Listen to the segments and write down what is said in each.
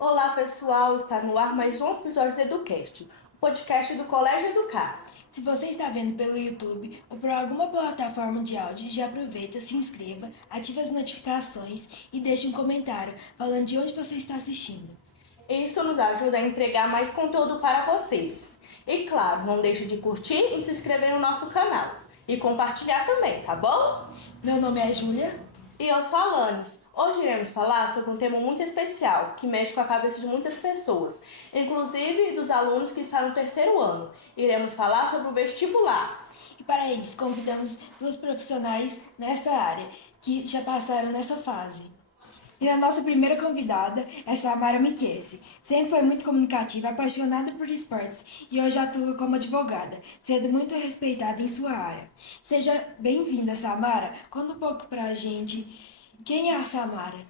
Olá pessoal, está no ar mais um episódio do Educast, o podcast do Colégio Educar. Se você está vendo pelo YouTube ou por alguma plataforma de áudio, já aproveita, se inscreva, ative as notificações e deixe um comentário falando de onde você está assistindo. Isso nos ajuda a entregar mais conteúdo para vocês. E claro, não deixe de curtir e se inscrever no nosso canal. E compartilhar também, tá bom? Meu nome é Júlia. E eu sou a Alanis. Hoje iremos falar sobre um tema muito especial, que mexe com a cabeça de muitas pessoas, inclusive dos alunos que estão no terceiro ano. Iremos falar sobre o vestibular. E para isso, convidamos duas profissionais nesta área que já passaram nessa fase. E a nossa primeira convidada é Samara Michesi. Sempre foi muito comunicativa, apaixonada por esportes e hoje atua como advogada, sendo muito respeitada em sua área. Seja bem-vinda, Samara. Conta um pouco pra gente quem é a Samara.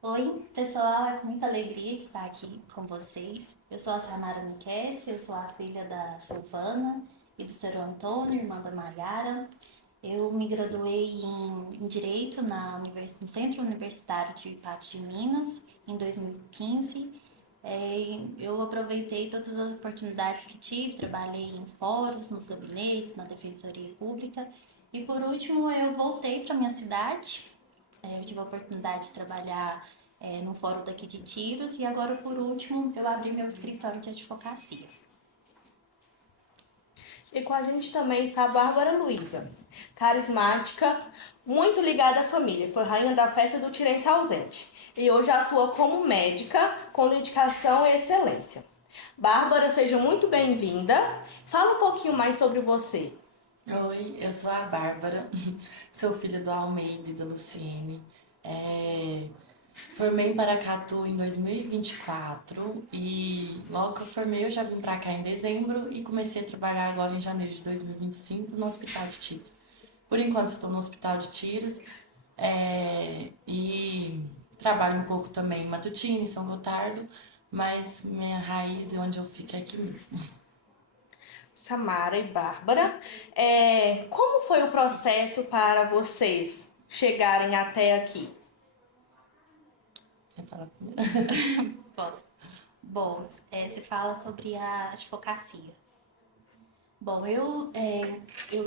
Oi, pessoal, é com muita alegria estar aqui com vocês. Eu sou a Samara Michesi, eu sou a filha da Silvana e do Seu Antônio, irmã da Maiara. Eu me graduei em Direito no Centro Universitário de Patos de Minas em 2015. Eu aproveitei todas as oportunidades que tive, trabalhei em fóruns, nos gabinetes, na Defensoria Pública. E por último, eu voltei para minha cidade. Eu tive a oportunidade de trabalhar no fórum daqui de Tiros e agora, por último, eu abri meu escritório de advocacia. E com a gente também está a Bárbara Luiza, carismática, muito ligada à família. Foi rainha da festa do Tirense Ausente e hoje atua como médica com dedicação e excelência. Bárbara, seja muito bem-vinda. Fala um pouquinho mais sobre você. Oi, eu sou a Bárbara, sou filha do Almeida e da Luciene. Formei em Paracatu em 2024 e logo que eu formei eu já vim pra cá em dezembro e comecei a trabalhar agora em janeiro de 2025 no Hospital de Tiros. Por enquanto estou no Hospital de Tiros e trabalho um pouco também em Matutina, em São Gotardo, mas minha raiz e onde eu fico é aqui mesmo. Samara e Bárbara, como foi o processo para vocês chegarem até aqui? Quer falar primeiro? Posso? Bom, se fala sobre a advocacia. Bom, eu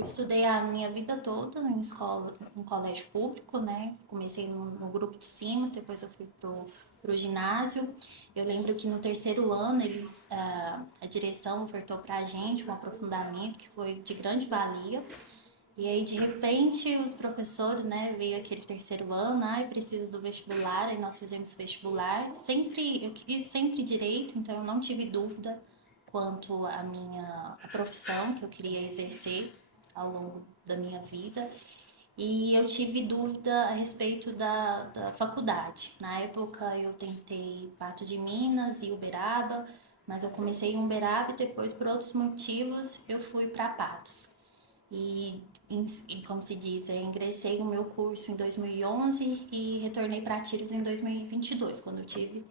estudei a minha vida toda em escola, em colégio público, né? Comecei no grupo de cima, depois eu fui pro ginásio. Eu lembro que no terceiro ano a direção ofertou para a gente um aprofundamento que foi de grande valia. E aí, de repente, os professores, né, veio aquele terceiro ano, precisa do vestibular, e nós fizemos vestibular. Eu quis sempre direito, então eu não tive dúvida quanto à profissão que eu queria exercer ao longo da minha vida. E eu tive dúvida a respeito da faculdade. Na época eu tentei Pato de Minas e Uberaba, mas eu comecei em Uberaba e depois, por outros motivos, eu fui para Patos. Como se diz, eu ingressei no meu curso em 2011 e retornei para Tiros em 2022, quando eu tive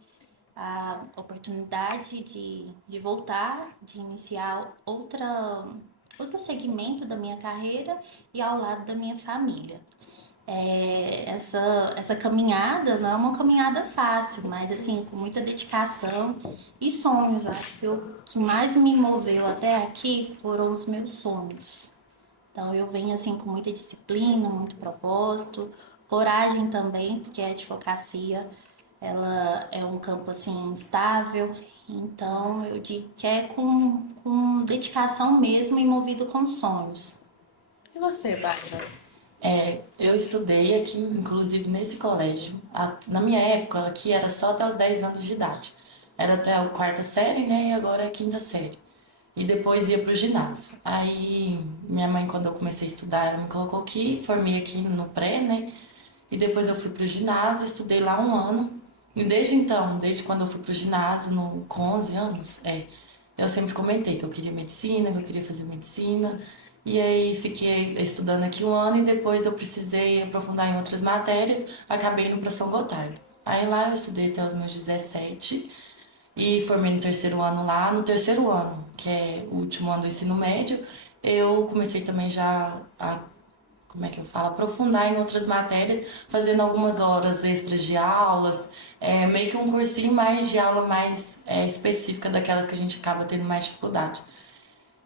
a oportunidade de voltar, de iniciar outro segmento da minha carreira e ao lado da minha família. Essa caminhada não é uma caminhada fácil, mas assim, com muita dedicação e sonhos. Acho que o que mais me moveu até aqui foram os meus sonhos. Então eu venho assim com muita disciplina, muito propósito, coragem também, porque a advocacia ela é um campo assim estável, então eu digo que é com dedicação mesmo e movido com sonhos. E você, Bárbara? Eu estudei aqui, inclusive nesse colégio. Na minha época, aqui era só até os 10 anos de idade. Era até a quarta série, né? E agora é a quinta série. E depois ia pro ginásio. Aí, minha mãe, quando eu comecei a estudar, ela me colocou aqui, formei aqui no pré, né? E depois eu fui pro ginásio, estudei lá um ano. E desde então, desde quando eu fui pro ginásio, com 11 anos, eu sempre comentei que eu queria medicina, que eu queria fazer medicina. E aí fiquei estudando aqui um ano e depois eu precisei aprofundar em outras matérias, acabei indo para São Gotardo. Aí lá eu estudei até os meus 17 e formei no terceiro ano lá. No terceiro ano, que é o último ano do ensino médio, eu comecei também já a como é que eu falo, aprofundar em outras matérias, fazendo algumas horas extras de aulas, meio que um cursinho mais de aula mais específica daquelas que a gente acaba tendo mais dificuldade.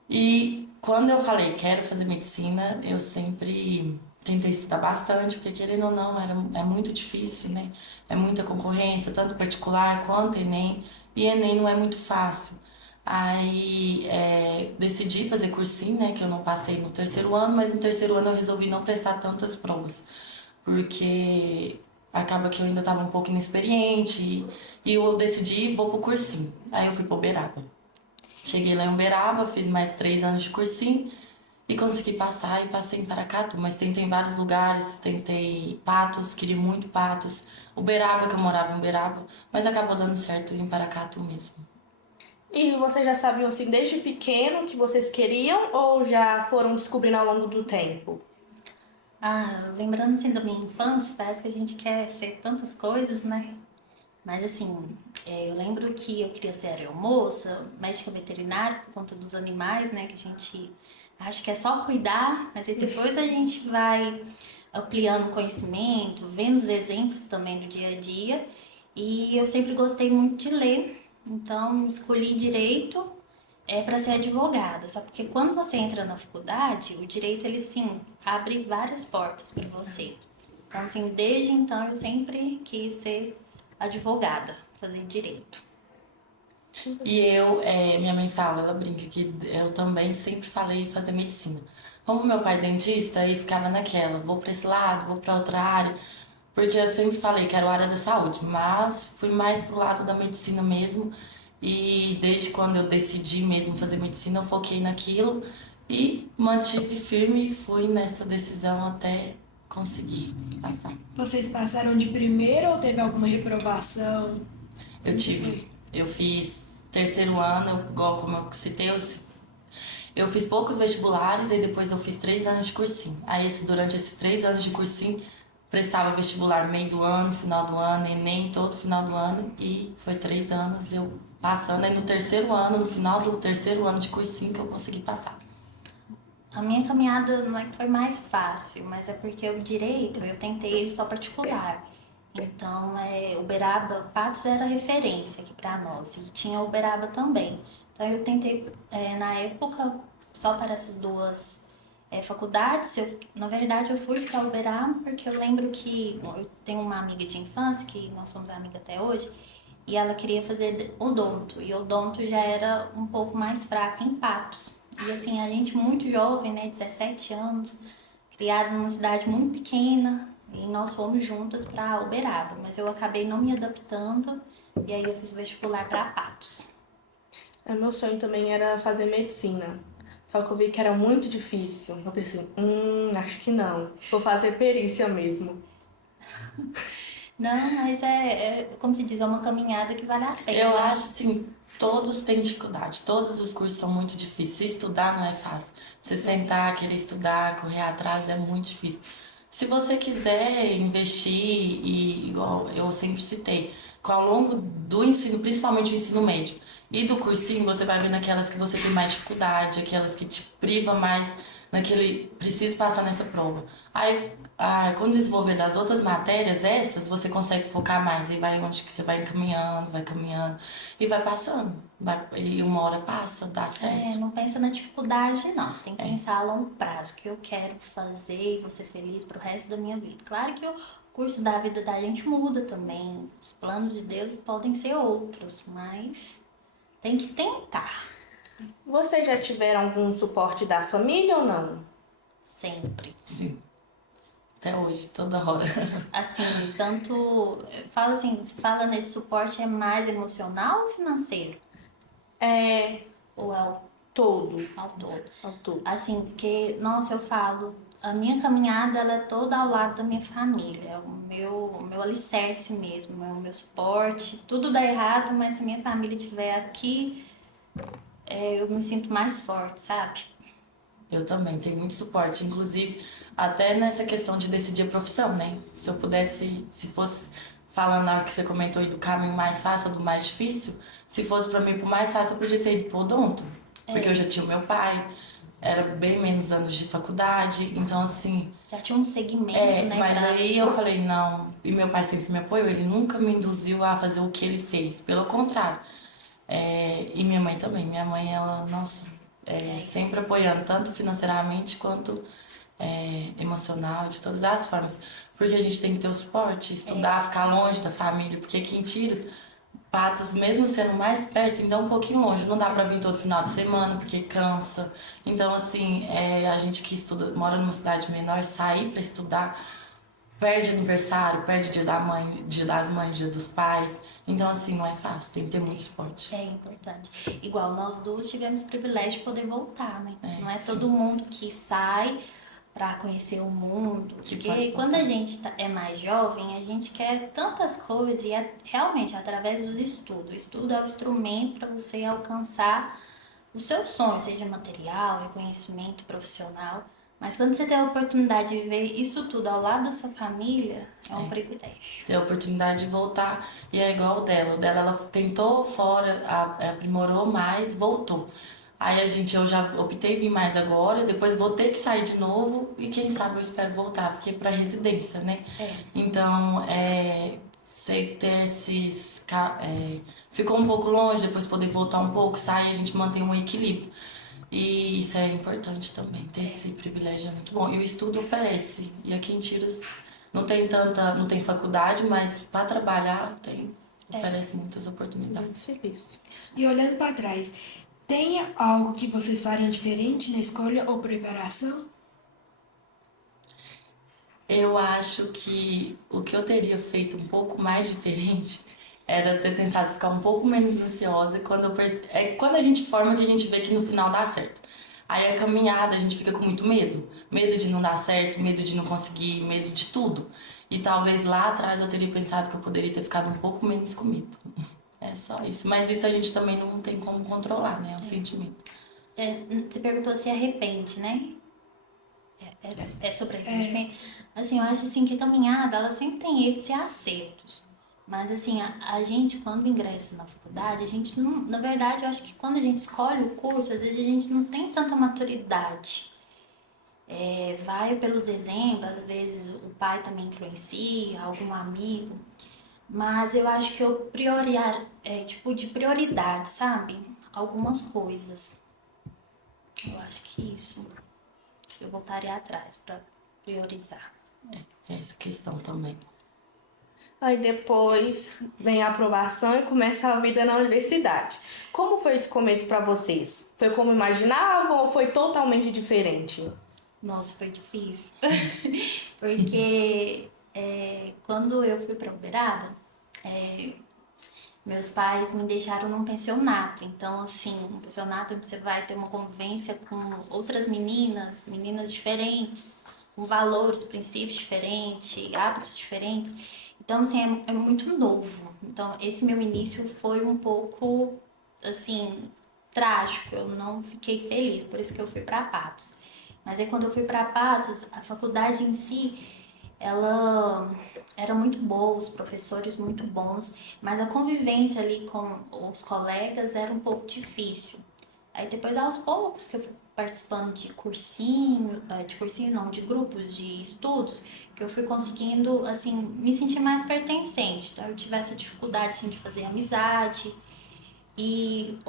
E quando eu falei quero fazer medicina, eu sempre tentei estudar bastante, porque querendo ou não, é muito difícil, né? É muita concorrência, tanto particular quanto Enem, e Enem não é muito fácil. Aí decidi fazer cursinho, né? Que eu não passei no terceiro ano, mas no terceiro ano eu resolvi não prestar tantas provas, porque acaba que eu ainda estava um pouco inexperiente e eu decidi vou pro cursinho. Aí eu fui pro Uberaba. Cheguei lá em Uberaba, fiz mais 3 anos de cursinho e consegui passar e passei em Paracatu. Mas tentei em vários lugares, tentei Patos, queria muito Patos. Uberaba, que eu morava em Uberaba, mas acabou dando certo em Paracatu mesmo. E vocês já sabiam assim desde pequeno que vocês queriam ou já foram descobrindo ao longo do tempo? Ah, lembrando assim da minha infância, parece que a gente quer ser tantas coisas, né? Mas assim, eu lembro que eu queria ser aeromoça, médica veterinária, por conta dos animais, né? Que a gente acha que é só cuidar, mas aí depois a gente vai ampliando o conhecimento, vendo os exemplos também do dia a dia. E eu sempre gostei muito de ler, então escolhi direito para ser advogada. Só porque quando você entra na faculdade, o direito ele sim abre várias portas para você. Então assim, desde então eu sempre quis ser advogada, fazer direito. E minha mãe fala, ela brinca que eu também sempre falei em fazer medicina. Como meu pai é dentista, aí ficava naquela, vou pra esse lado, vou pra outra área, porque eu sempre falei que era a área da saúde, mas fui mais pro lado da medicina mesmo. E desde quando eu decidi mesmo fazer medicina, eu foquei naquilo e mantive firme e fui nessa decisão até conseguir passar. Vocês passaram de primeira ou teve alguma reprovação? Eu fiz terceiro ano, igual como eu citei, eu fiz poucos vestibulares e depois eu fiz 3 anos de cursinho. Aí durante esses 3 anos de cursinho, prestava vestibular meio do ano, final do ano, Enem todo final do ano e foi 3 anos eu passando. Aí no terceiro ano, no final do terceiro ano de cursinho que eu consegui passar. A minha caminhada não é que foi mais fácil, mas é porque o direito eu tentei ele só particular. Então, Uberaba, Patos era referência aqui para nós e tinha Uberaba também. Então, eu tentei, na época, só para essas duas faculdades. Na verdade, eu fui para Uberaba porque eu lembro que eu tenho uma amiga de infância, que nós somos amigas até hoje, e ela queria fazer odonto. E odonto já era um pouco mais fraco em Patos. E assim, a gente muito jovem, né, 17 anos, criada numa cidade muito pequena, e nós fomos juntas para Uberaba, mas eu acabei não me adaptando e aí eu fiz o vestibular para Patos. Meu sonho também era fazer medicina. Só que eu vi que era muito difícil. Eu pensei, acho que não. Vou fazer perícia mesmo. Não, mas como se diz, é uma caminhada que vale a pena. Eu acho assim, todos têm dificuldade, todos os cursos são muito difíceis. Se estudar não é fácil. Se sentar, querer estudar, correr atrás é muito difícil. Se você quiser investir, e igual eu sempre citei, ao longo do ensino, principalmente o ensino médio, e do cursinho, você vai vendo aquelas que você tem mais dificuldade, aquelas que te priva mais naquele, preciso passar nessa prova. Aí, com o desenvolver das outras matérias, essas, você consegue focar mais e vai onde que você vai caminhando e vai passando. E uma hora passa, dá certo. Não pensa na dificuldade, não. Você tem que pensar a longo prazo, o que eu quero fazer e vou ser feliz pro resto da minha vida. Claro que o curso da vida da gente muda também. Os planos de Deus podem ser outros, mas tem que tentar. Vocês já tiveram algum suporte da família ou não? Sempre. Sim. Até hoje, toda hora. Assim, tanto. Fala assim, se fala nesse suporte é mais emocional ou financeiro? Ou é Todo. ao todo? Ao todo. Assim, porque, nossa, eu falo, a minha caminhada ela é toda ao lado da minha família, é o meu alicerce mesmo, é o meu suporte. Tudo dá errado, mas se a minha família estiver aqui, eu me sinto mais forte, sabe? Eu também, tenho muito suporte, inclusive até nessa questão de decidir a profissão, né? Se eu pudesse, se fosse falando na hora que você comentou aí do caminho mais fácil ou do mais difícil, se fosse pra mim pro mais fácil, eu podia ter ido pro odonto, porque eu já tinha o meu pai, era bem menos anos de faculdade, então assim, Já tinha um segmento, né? mas pra- aí eu falei, não, e meu pai sempre me apoiou, ele nunca me induziu a fazer o que ele fez, pelo contrário. E minha mãe também, minha mãe, ela, nossa, isso. sempre apoiando, tanto financeiramente quanto emocional, de todas as formas. Porque a gente tem que ter o suporte, estudar, ficar longe da família, porque aqui em Tiros, Patos, mesmo sendo mais perto, ainda é um pouquinho longe. Não dá pra vir todo final de semana, porque cansa. Então, assim, a gente que estuda, mora numa cidade menor, sair pra estudar, perde aniversário, perde dia da mãe, dia das mães, dia dos pais. Então, assim, não é fácil, tem que ter muito suporte. É importante. Igual nós duas tivemos o privilégio de poder voltar, né? Não é todo sim. mundo que sai para conhecer o mundo, Que porque pode quando a voltar. gente é mais jovem, a gente quer tantas coisas e é realmente através dos estudos. O estudo é o instrumento para você alcançar o seu sonho, seja material, reconhecimento profissional. Mas quando você tem a oportunidade de viver isso tudo ao lado da sua família, é um privilégio. Ter a oportunidade de voltar. E é igual o dela. O dela, ela tentou fora, aprimorou mais, voltou. Aí eu já optei vir mais agora, depois vou ter que sair de novo e quem sabe eu espero voltar, porque é pra residência, né? Então, sei ter ficou um pouco longe, depois poder voltar um pouco, sair, a gente mantém um equilíbrio. E isso é importante também, ter esse privilégio é muito bom. E o estudo oferece. E aqui em Tiros não tem faculdade, mas para trabalhar oferece muitas oportunidades. Serviço. E olhando para trás, tem algo que vocês fariam diferente na escolha ou preparação? Eu acho que o que eu teria feito um pouco mais diferente era ter tentado ficar um pouco menos ansiosa quando é quando a gente forma que a gente vê que no final dá certo. Aí a caminhada a gente fica com muito medo, medo de não dar certo, medo de não conseguir, medo de tudo. E talvez lá atrás eu teria pensado que eu poderia ter ficado um pouco menos com medo. É só isso. Mas isso a gente também não tem como controlar, né? É um sentimento. Você perguntou se arrepende, né? É sobre arrependimento? Assim, eu acho assim que a caminhada, ela sempre tem erros e acertos. Mas assim, a gente quando ingressa na faculdade, a gente não, na verdade, eu acho que quando a gente escolhe o curso, às vezes a gente não tem tanta maturidade. Vai pelos exemplos, às vezes o pai também influencia, algum amigo. Mas eu acho que eu tipo de prioridade, sabe? Algumas coisas. Eu acho que isso eu voltaria atrás para priorizar. É essa questão também. Aí depois vem a aprovação e começa a vida na universidade. Como foi esse começo para vocês? Foi como imaginavam ou foi totalmente diferente? Nossa, foi difícil. Porque quando eu fui para Uberaba, meus pais me deixaram num pensionato. Então, assim, um pensionato onde você vai ter uma convivência com outras meninas, meninas diferentes, com valores, princípios diferentes, hábitos diferentes. Então, assim, é muito novo. Então, esse meu início foi um pouco, assim, trágico. Eu não fiquei feliz, por isso que eu fui para Patos. Mas aí, quando eu fui para Patos, a faculdade em si, ela era muito boa, os professores muito bons, mas a convivência ali com os colegas era um pouco difícil. Aí depois, aos poucos, que eu fui participando de cursinho não, de grupos de estudos, que eu fui conseguindo, assim, me sentir mais pertencente. Então eu tive essa dificuldade, assim, de fazer amizade.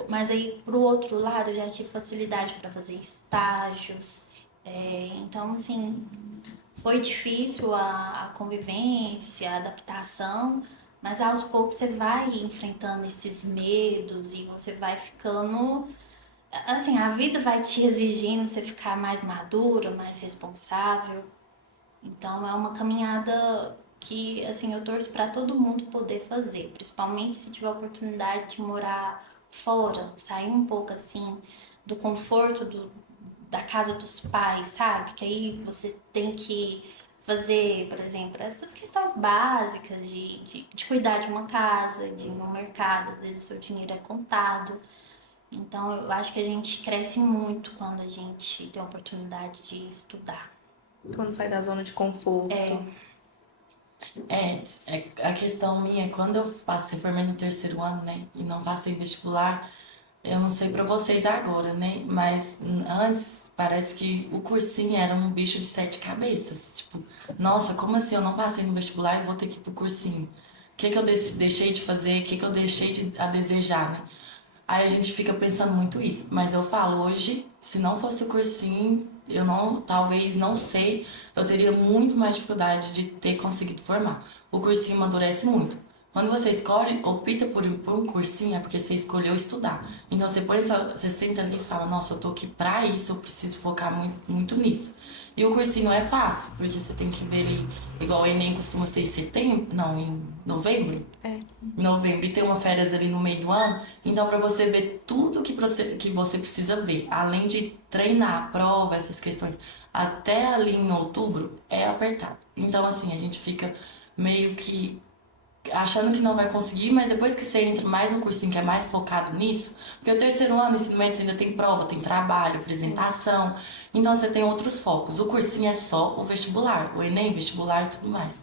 Mas aí, pro outro lado, eu já tive facilidade para fazer estágios. Então, assim, foi difícil a convivência, a adaptação, mas aos poucos você vai enfrentando esses medos e você vai ficando. Assim, a vida vai te exigindo você ficar mais madura, mais responsável. Então, é uma caminhada que, assim, eu torço para todo mundo poder fazer, principalmente se tiver a oportunidade de morar fora, sair um pouco, assim, do conforto da casa dos pais, sabe? Que aí você tem que fazer, por exemplo, essas questões básicas de cuidar de uma casa, de ir no mercado, às vezes o seu dinheiro é contado. Então, eu acho que a gente cresce muito quando a gente tem a oportunidade de estudar. Quando sai da zona de conforto. A questão minha é quando eu formei no terceiro ano, né, e não passei vestibular, eu não sei pra vocês agora, né, mas antes, parece que o cursinho era um bicho de sete cabeças. Tipo, nossa, como assim eu não passei no vestibular e vou ter que ir pro cursinho? O que que eu deixei de fazer? O que que eu deixei a desejar, né? Aí a gente fica pensando muito isso. Mas eu falo, hoje, se não fosse o cursinho, eu não, talvez, não sei, eu teria muito mais dificuldade de ter conseguido formar. O cursinho amadurece muito. Quando você escolhe, opta por um cursinho, é porque você escolheu estudar. Então você põe, você senta ali e fala, nossa, eu tô aqui pra isso, eu preciso focar muito, muito nisso. E o cursinho é fácil, porque você tem que ver ali, igual o Enem costuma ser em setembro, não, em novembro. Em novembro e tem uma férias ali no meio do ano, então para você ver tudo que você precisa ver, além de treinar a prova, essas questões, até ali em outubro, é apertado. Então, assim, a gente fica meio que achando que não vai conseguir, mas depois que você entra mais no cursinho que é mais focado nisso, porque o terceiro ano, ensino médio, você ainda tem prova, tem trabalho, apresentação, então você tem outros focos. O cursinho é só o vestibular, o Enem, vestibular e tudo mais.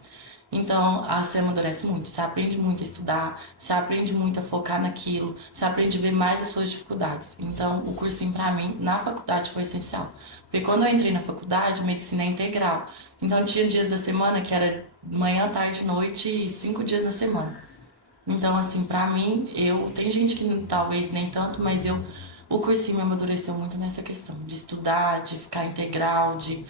Então, você amadurece muito, você aprende muito a estudar, você aprende muito a focar naquilo, você aprende a ver mais as suas dificuldades. Então, o cursinho pra mim, na faculdade, foi essencial. Porque quando eu entrei na faculdade, medicina é integral. Então, tinha dias da semana que era manhã, tarde, noite e 5 dias na semana. Então, assim, pra mim, tem gente que talvez nem tanto, mas o cursinho me amadureceu muito nessa questão de estudar, de ficar integral, de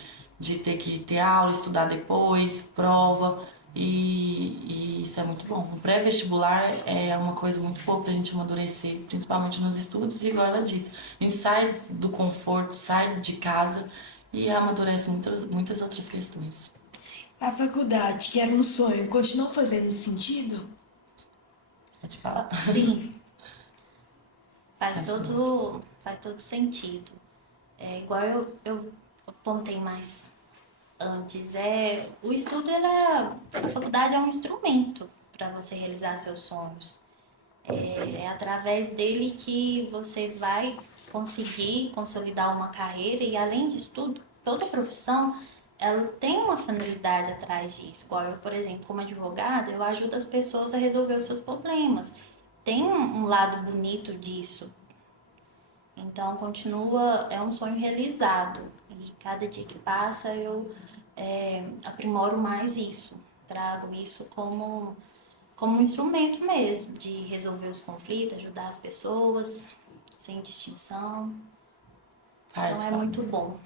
ter que ter aula, estudar depois, prova, e isso é muito bom. O pré-vestibular é uma coisa muito boa pra gente amadurecer, principalmente nos estudos, e igual ela disse, a gente sai do conforto, sai de casa e amadurece muitas outras questões. A faculdade, que era um sonho, continua fazendo sentido? Pode falar. Sim, Faz muito. faz todo sentido. É igual eu apontei mais antes. O estudo, a faculdade é um instrumento para você realizar seus sonhos. É através dele que você vai conseguir consolidar uma carreira e, além disso tudo, toda profissão ela tem uma finalidade atrás disso. Igual eu, por exemplo, como advogada, eu ajudo as pessoas a resolver os seus problemas. Tem um lado bonito disso. Então, continua, é um sonho realizado. E cada dia que passa, eu aprimoro mais isso. Trago isso como um instrumento mesmo de resolver os conflitos, ajudar as pessoas sem distinção. Então Faz, é faz. muito bom.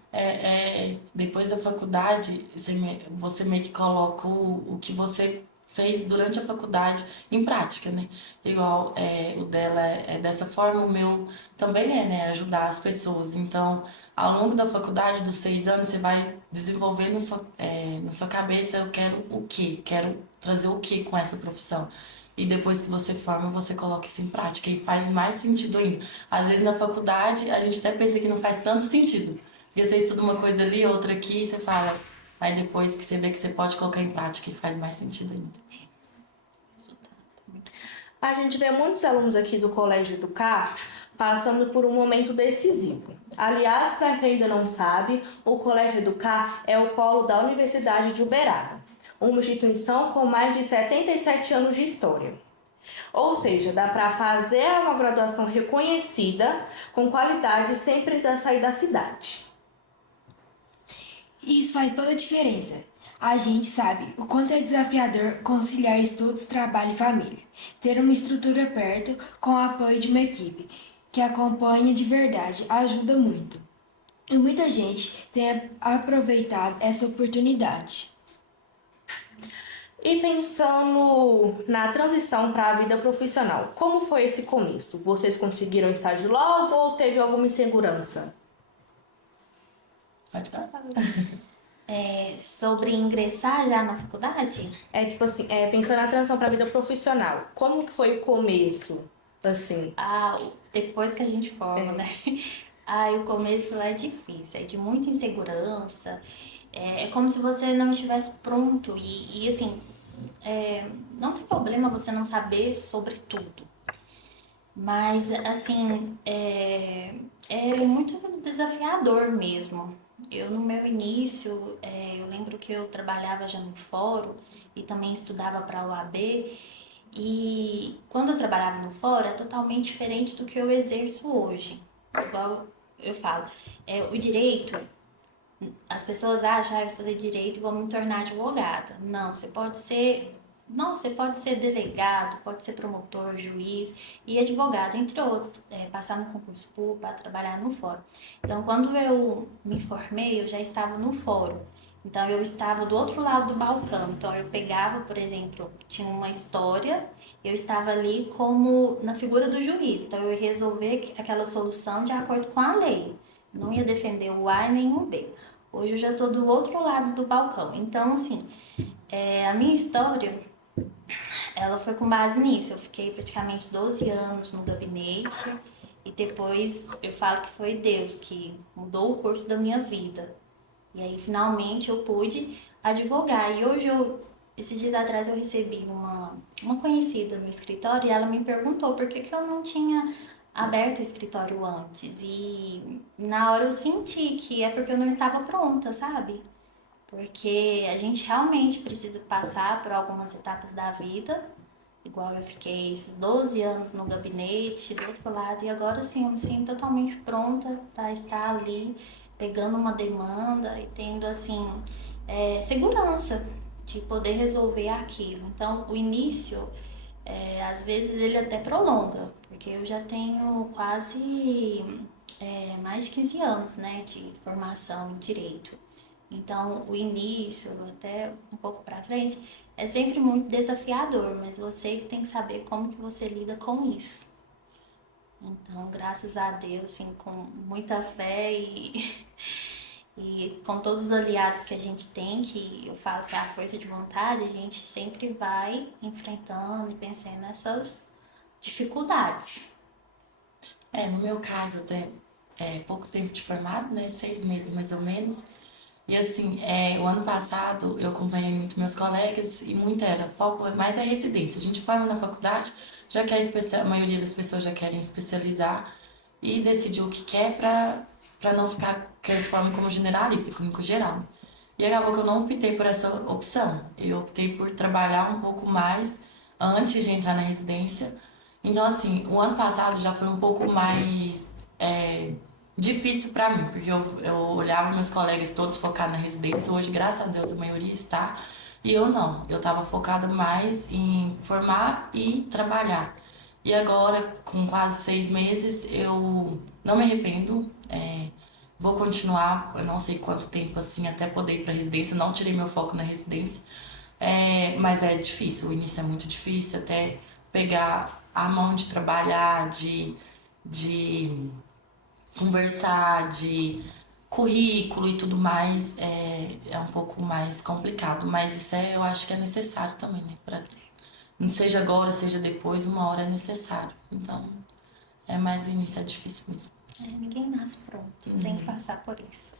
Depois da faculdade, você meio que coloca o que você fez durante a faculdade em prática, né? Igual o dela é dessa forma, o meu também é, né? Ajudar as pessoas. Então, ao longo da faculdade, dos 6 anos, você vai desenvolvendo na sua cabeça, eu quero o quê? Quero trazer o quê com essa profissão? E depois que você forma, você coloca isso em prática e faz mais sentido ainda. Às vezes na faculdade a gente até pensa que não faz tanto sentido. Porque você estuda uma coisa ali, outra aqui, e você fala. Aí depois que você vê que você pode colocar em prática e faz mais sentido ainda. Resultado. Muito A gente vê muitos alunos aqui do Colégio Educar passando por um momento decisivo. Aliás, para quem ainda não sabe, o Colégio Educar é o polo da Universidade de Uberaba, uma instituição com mais de 77 anos de história. Ou seja, dá para fazer uma graduação reconhecida, com qualidade, sem precisar sair da cidade. E isso faz toda a diferença. A gente sabe o quanto é desafiador conciliar estudos, trabalho e família. Ter uma estrutura perto, com o apoio de uma equipe que acompanha de verdade, ajuda muito. E muita gente tem aproveitado essa oportunidade. E pensando na transição para a vida profissional, como foi esse começo? Vocês conseguiram estágio logo ou teve alguma insegurança? Pode falar. Sobre ingressar já na faculdade? Tipo assim, pensando na transição para a vida profissional, como que foi o começo? Assim, Depois que a gente forma, né? O começo é difícil, é de muita insegurança. É como se você não estivesse pronto e assim, não tem problema você não saber sobre tudo. Mas, assim, é muito desafiador mesmo. No meu início, eu lembro que eu trabalhava já no fórum e também estudava para a OAB. E quando eu trabalhava no fórum, é totalmente diferente do que eu exerço hoje. Igual eu falo, o direito, as pessoas acham, vou fazer direito e vou me tornar advogada. Não, você pode ser delegado, pode ser promotor, juiz e advogado, entre outros, passar no concurso público para trabalhar no fórum. Então, quando eu me formei, eu já estava no fórum. Então, eu estava do outro lado do balcão. Então, eu pegava, por exemplo, tinha uma história, eu estava ali como na figura do juiz. Então, eu ia resolver aquela solução de acordo com a lei. Não ia defender o A e nem o B. Hoje eu já estou do outro lado do balcão. Então, assim, a minha história, ela foi com base nisso. Eu fiquei praticamente 12 anos no gabinete e depois eu falo que foi Deus que mudou o curso da minha vida. E aí, finalmente, eu pude advogar. E hoje, esses dias atrás, eu recebi uma conhecida no escritório e ela me perguntou por que eu não tinha aberto o escritório antes. E na hora eu senti que é porque eu não estava pronta, sabe? Porque a gente realmente precisa passar por algumas etapas da vida. Igual eu fiquei esses 12 anos no gabinete, do outro lado, e agora sim eu me sinto totalmente pronta para estar ali, pegando uma demanda e tendo, assim, segurança de poder resolver aquilo. Então, o início, às vezes, ele até prolonga, porque eu já tenho quase mais de 15 anos, né, de formação em direito. Então, o início, até um pouco para frente, é sempre muito desafiador, mas você que tem que saber como que você lida com isso. Então, graças a Deus, assim, com muita fé e com todos os aliados que a gente tem, que eu falo que é a força de vontade, a gente sempre vai enfrentando e pensando nessas dificuldades. No meu caso, até pouco tempo de formado, né? 6 meses mais ou menos. E assim, o ano passado eu acompanhei muito meus colegas e muito era foco mais a residência. A gente forma na faculdade, já quer a maioria das pessoas já querem especializar e decidir o que quer para não ficar que eu formo como generalista, clínico geral. Né? E acabou que eu não optei por essa opção. Eu optei por trabalhar um pouco mais antes de entrar na residência. Então, assim, o ano passado já foi um pouco mais difícil para mim, porque eu olhava meus colegas todos focados na residência. Hoje, graças a Deus, a maioria está. E eu não. Eu estava focada mais em formar e trabalhar. E agora, com quase 6 meses, eu não me arrependo. Vou continuar, eu não sei quanto tempo assim, até poder ir para residência. Não tirei meu foco na residência. Mas é difícil, o início é muito difícil, até pegar a mão de trabalhar, de conversar, de currículo e tudo mais, é um pouco mais complicado. Mas isso eu acho que é necessário também, né? Não seja agora, seja depois, uma hora é necessário. Então, mais o início é difícil mesmo. Ninguém nasce pronto, tem que passar por isso.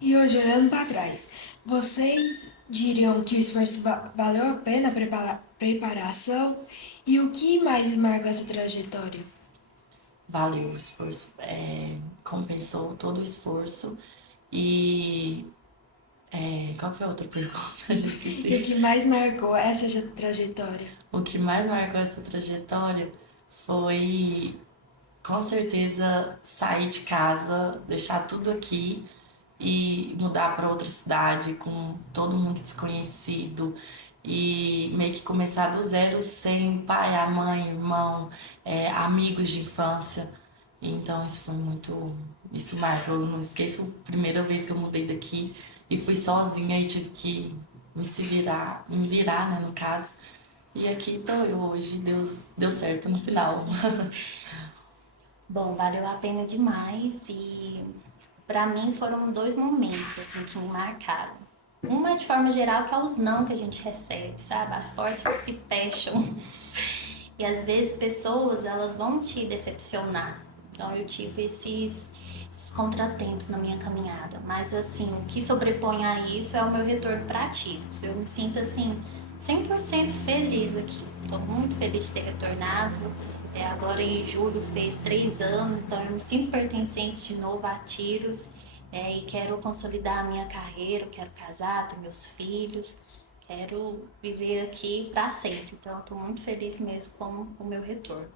E hoje, olhando para trás, vocês diriam que o esforço valeu a pena a preparação? E o que mais marcou essa trajetória? Valeu o esforço, compensou todo o esforço e qual foi a outra pergunta? Eu esqueci. E o que mais marcou essa trajetória? O que mais marcou essa trajetória foi, com certeza, sair de casa, deixar tudo aqui e mudar para outra cidade com todo mundo desconhecido e meio que começar do zero sem pai, a mãe, irmão, amigos de infância. Então isso foi muito. Isso marca. Eu não esqueço a primeira vez que eu mudei daqui e fui sozinha e tive que me virar, né, no caso. E aqui tô eu hoje, deu certo no final. Bom, valeu a pena demais e para mim foram 2 momentos assim que me marcaram. Uma de forma geral que é os não que a gente recebe, sabe? As portas que se fecham. E às vezes pessoas, elas vão te decepcionar. Então eu tive esses contratempos na minha caminhada, mas assim, o que sobrepõe a isso é o meu retorno para ativos. Eu me sinto assim 100% feliz aqui. Estou muito feliz de ter retornado. Agora em julho fez 3 anos, então eu me sinto pertencente de novo a Tiros e quero consolidar a minha carreira, quero casar, ter meus filhos, quero viver aqui para sempre. Então estou muito feliz mesmo com o meu retorno.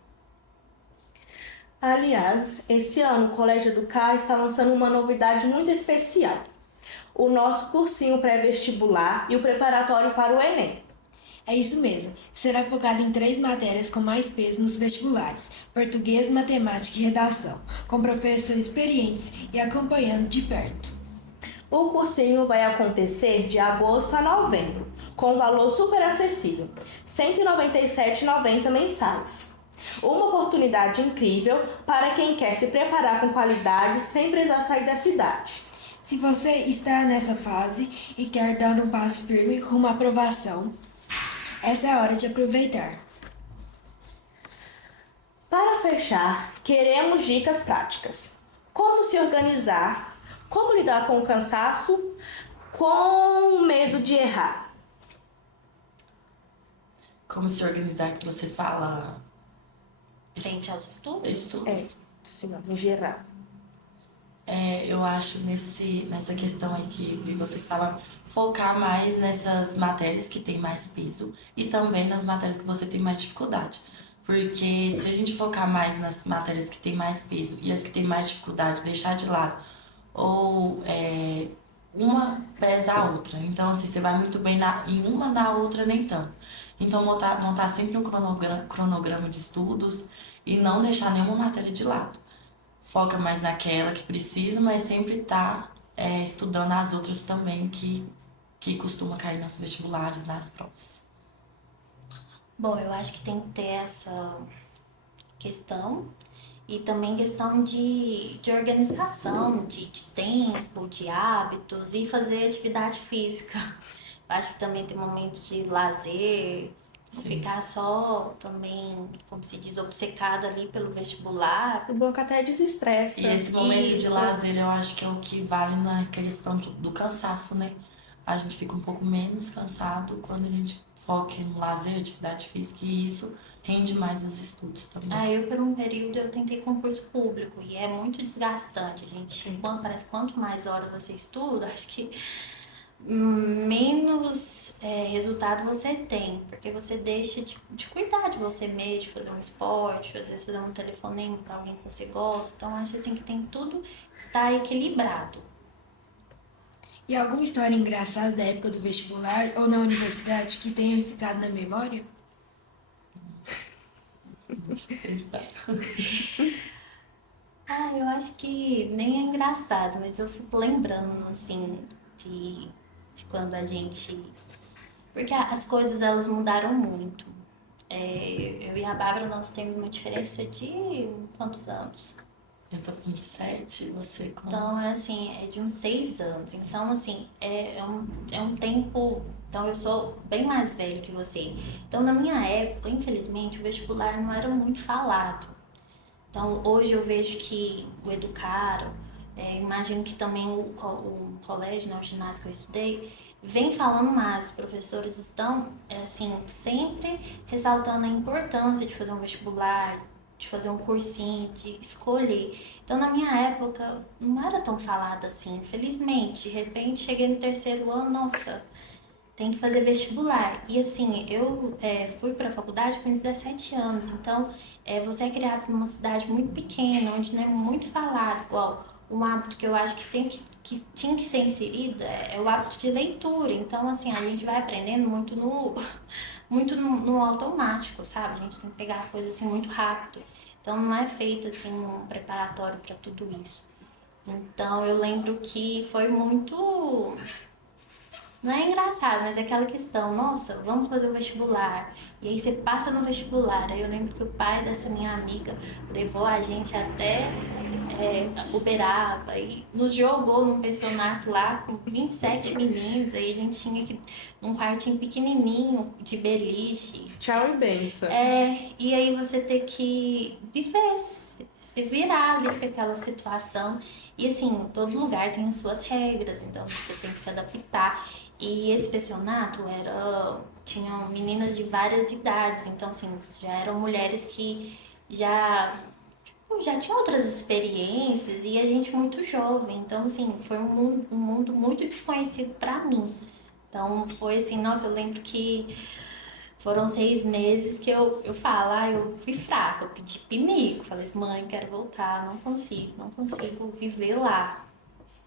Aliás, esse ano o Colégio Educar está lançando uma novidade muito especial: o nosso cursinho pré-vestibular e o preparatório para o Enem. É isso mesmo. Será focado em 3 matérias com mais peso nos vestibulares: português, matemática e redação, com professores experientes e acompanhando de perto. O cursinho vai acontecer de agosto a novembro, com valor super acessível, R$ 197,90 mensais. Uma oportunidade incrível para quem quer se preparar com qualidade sem precisar sair da cidade. Se você está nessa fase e quer dar um passo firme rumo à aprovação, essa é a hora de aproveitar. Para fechar, queremos dicas práticas. Como se organizar, como lidar com o cansaço, com o medo de errar. Como se organizar que você fala Frente aos estudos? estudos? Sim, em geral. Eu acho nessa questão aí que vi vocês falando, focar mais nessas matérias que tem mais peso e também nas matérias que você tem mais dificuldade. Porque se a gente focar mais nas matérias que tem mais peso e as que tem mais dificuldade, deixar de lado, ou uma pesa a outra. Então, assim, você vai muito bem em uma, na outra nem tanto. Então, montar sempre um cronograma de estudos e não deixar nenhuma matéria de lado. Foca mais naquela que precisa, mas sempre tá estudando as outras também que costuma cair nos vestibulares, nas provas. Bom, eu acho que tem que ter essa questão e também questão de organização, de tempo, de hábitos e fazer atividade física. Eu acho que também tem momentos de lazer, não Sim. ficar só também, como se diz, obcecada ali pelo vestibular. O bom que até desestressa. E esse momento de Isso. lazer, eu acho que é o que vale na questão do cansaço, né? A gente fica um pouco menos cansado quando a gente foca no lazer, atividade física, e isso rende mais os estudos também. Eu, por um período, eu tentei concurso público e é muito desgastante. A gente, parece que quanto mais horas você estuda, acho que menos resultado você tem, porque você deixa de cuidar de você mesmo, de fazer um esporte, às vezes fazer um telefonema para alguém que você gosta. Então, acho assim que tem tudo está equilibrado. E alguma história engraçada da época do vestibular ou na universidade que tenha ficado na memória? Exato. Eu acho que nem é engraçado, mas eu fico lembrando, assim, de quando a gente... Porque as coisas, elas mudaram muito. Eu e a Bárbara, nós temos uma diferença de quantos anos? Eu tô com 27, você com... Então, assim, é de uns 6 anos. Então, assim, é um tempo... Então, eu sou bem mais velha que você. Então, na minha época, infelizmente, o vestibular não era muito falado. Então, hoje eu vejo que o Educaro, imagino que também o colégio, né, o ginásio que eu estudei, vem falando mais. Os professores estão, assim, sempre ressaltando a importância de fazer um vestibular, de fazer um cursinho, de escolher. Então, na minha época, não era tão falado assim, infelizmente. De repente, cheguei no 3º ano, nossa, tem que fazer vestibular. E assim, eu fui para a faculdade com 17 anos, então você é criado numa cidade muito pequena, onde não é muito falado, igual um hábito que eu acho que sempre que tinha que ser inserido é o hábito de leitura. Então, assim, a gente vai aprendendo muito no automático, sabe? A gente tem que pegar as coisas assim muito rápido. Então, não é feito assim um preparatório para tudo isso. Então, eu lembro que foi muito... Não é engraçado, mas é aquela questão, nossa, vamos fazer o vestibular. E aí você passa no vestibular. Aí eu lembro que o pai dessa minha amiga levou a gente até Uberaba e nos jogou num pensionato lá com 27 meninos. Aí a gente tinha que, num quartinho pequenininho de beliche. Tchau e benção. E aí você ter que viver, se virar ali com aquela situação. E assim, todo lugar tem as suas regras, então você tem que se adaptar. E esse pensionato tinham meninas de várias idades, então assim, já eram mulheres que já tinham outras experiências e a gente muito jovem. Então assim, foi um mundo muito desconhecido para mim. Então foi assim, nossa, eu lembro que Foram 6 meses que eu falo, eu fui fraca, eu pedi pinico. Falei assim, mãe, quero voltar, não consigo viver lá.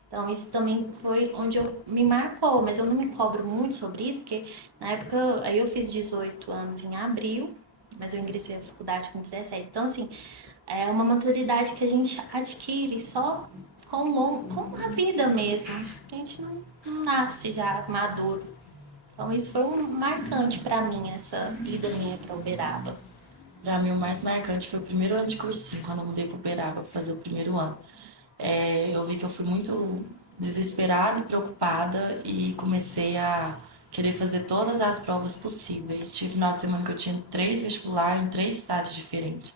Então isso também foi onde eu me marcou, mas eu não me cobro muito sobre isso, porque na época aí eu fiz 18 anos em abril, mas eu ingressei na faculdade com 17. Então assim, é uma maturidade que a gente adquire só com a vida mesmo. A gente não nasce já maduro. Então isso foi um marcante pra mim, essa ida minha pra Uberaba. Pra mim, o mais marcante foi o primeiro ano de cursinho, quando eu mudei pro Uberaba pra fazer o primeiro ano. Eu vi que eu fui muito desesperada e preocupada e comecei a querer fazer todas as provas possíveis. Tive final de semana que eu tinha 3 vestibulares em 3 cidades diferentes.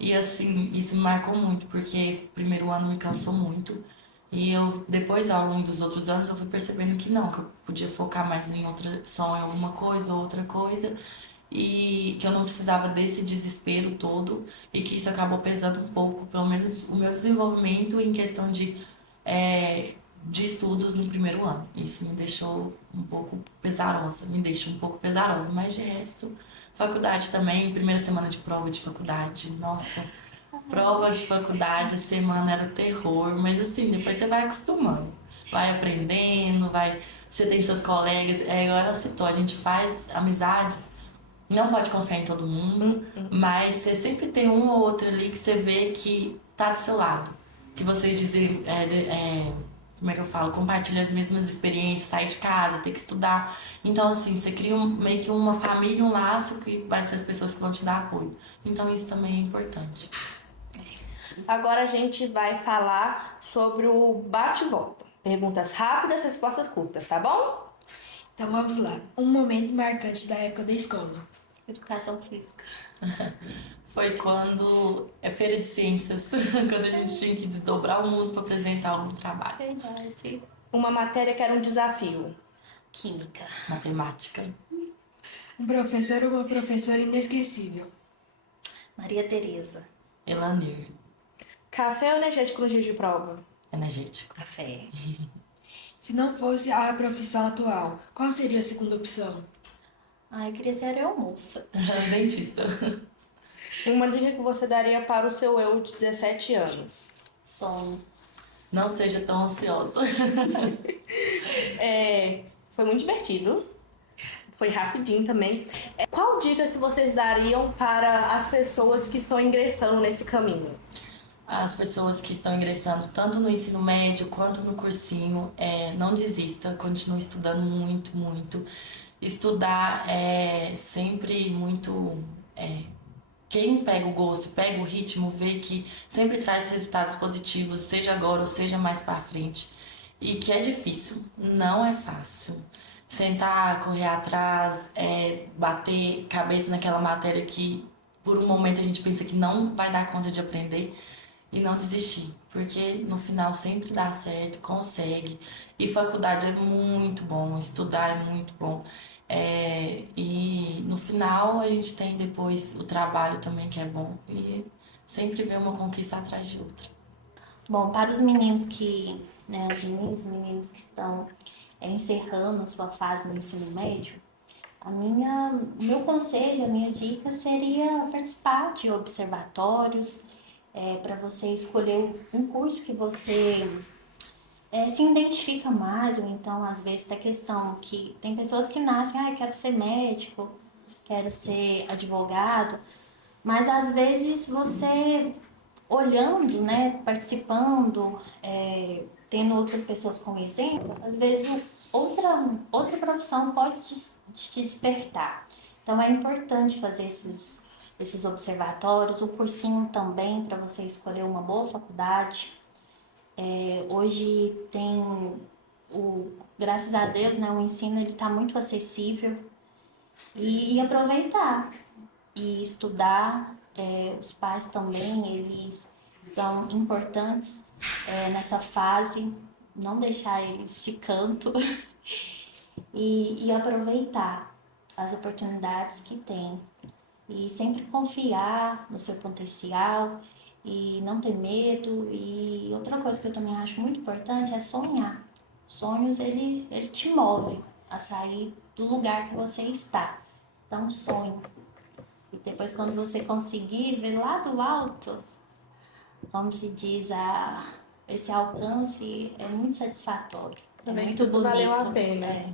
E assim, isso me marcou muito, porque o primeiro ano me cansou muito. E eu, depois, ao longo dos outros anos, eu fui percebendo que não, que eu podia focar mais em outra, só em alguma coisa ou outra coisa. E que eu não precisava desse desespero todo. E que isso acabou pesando um pouco, pelo menos o meu desenvolvimento em questão é, de estudos no primeiro ano. Isso me deixou um pouco pesarosa, me deixa um pouco pesarosa. Mas de resto, faculdade também, primeira semana de prova de faculdade, nossa. Prova de faculdade, a semana era terror, mas assim, depois você vai acostumando, vai aprendendo, você tem seus colegas, igual ela citou, a gente faz amizades, não pode confiar em todo mundo, mas você sempre tem um ou outro ali que você vê que tá do seu lado, que vocês dizem, como é que eu falo, compartilham as mesmas experiências, sair de casa, ter que estudar. Então, assim, você cria meio que uma família, um laço que vai ser as pessoas que vão te dar apoio. Então, isso também é importante. Agora a gente vai falar sobre o bate e volta. Perguntas rápidas, respostas curtas, tá bom? Então vamos lá. Um momento marcante da época da escola. Educação física. Foi quando é feira de ciências, quando a gente tinha que desdobrar o mundo para apresentar algum trabalho. Verdade. Uma matéria que era um desafio. Química. Matemática, Um professor ou uma professora inesquecível. Maria Tereza. Elanir, Café ou energético no dia de prova? energético, Café. Se não fosse a profissão atual, qual seria a segunda opção? Eu queria ser aeromoça. dentista, Uma dica que você daria para o seu eu de 17 anos? Sono. não seja tão ansiosa. Foi muito divertido. Foi rapidinho também. Qual dica que vocês dariam para as pessoas que estão ingressando nesse caminho? As pessoas que estão ingressando tanto no ensino médio quanto no cursinho, não desista, continue estudando muito, muito. Estudar é sempre muito. Quem pega o gosto, pega o ritmo, vê que sempre traz resultados positivos, seja agora ou seja mais pra frente. E que é difícil, não é fácil. Sentar, correr atrás, bater cabeça naquela matéria que por um momento a gente pensa que não vai dar conta de aprender e não desistir, porque no final sempre dá certo, consegue. E faculdade é muito bom, estudar é muito bom. E no final a gente tem depois o trabalho também que é bom e sempre vê uma conquista atrás de outra. Bom, para os meninos os meninos que estão encerrando a sua fase no ensino médio, meu conselho, a minha dica seria participar de observatórios, para você escolher um curso que você se identifica mais, ou então às vezes da questão que tem pessoas que nascem, quero ser médico, quero ser advogado, mas às vezes você olhando, né, participando, tendo outras pessoas como exemplo, às vezes outra profissão pode te despertar. Então é importante fazer esses observatórios, o cursinho também para você escolher uma boa faculdade. Hoje graças a Deus, né, o ensino ele está muito acessível e aproveitar e estudar. Os pais também, eles são importantes nessa fase, não deixar eles de canto e aproveitar as oportunidades que tem. E sempre confiar no seu potencial e não ter medo. E outra coisa que eu também acho muito importante é sonhar. Sonhos, ele te move a sair do lugar que você está. dá um sonho. E depois quando você conseguir ver lá do alto, como se diz, esse alcance é muito satisfatório. É Também muito tudo bonito. valeu a pena. É,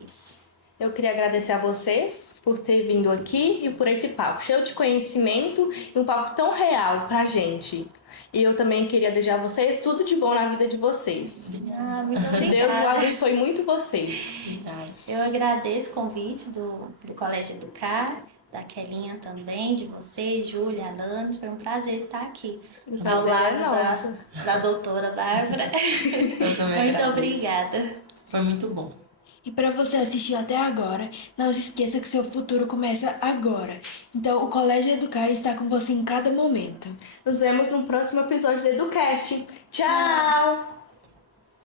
isso. Eu queria agradecer a vocês por ter vindo aqui e por esse papo cheio de conhecimento e um papo tão real pra gente. E eu também queria desejar a vocês tudo de bom na vida de vocês. Muito Que Deus obrigada. abençoe muito vocês. Obrigada. Eu agradeço o convite do Colégio Educar, da Kelinha também, de vocês, Júlia, Alanis. Foi um prazer estar aqui. Ao prazer é lado nosso. da doutora Bárbara. Eu também Muito agradeço. obrigada. Foi muito bom. E para você assistir até agora, não se esqueça que seu futuro começa agora. Então, o Colégio Educar está com você em cada momento. Nos vemos no próximo episódio do EduCast. Tchau!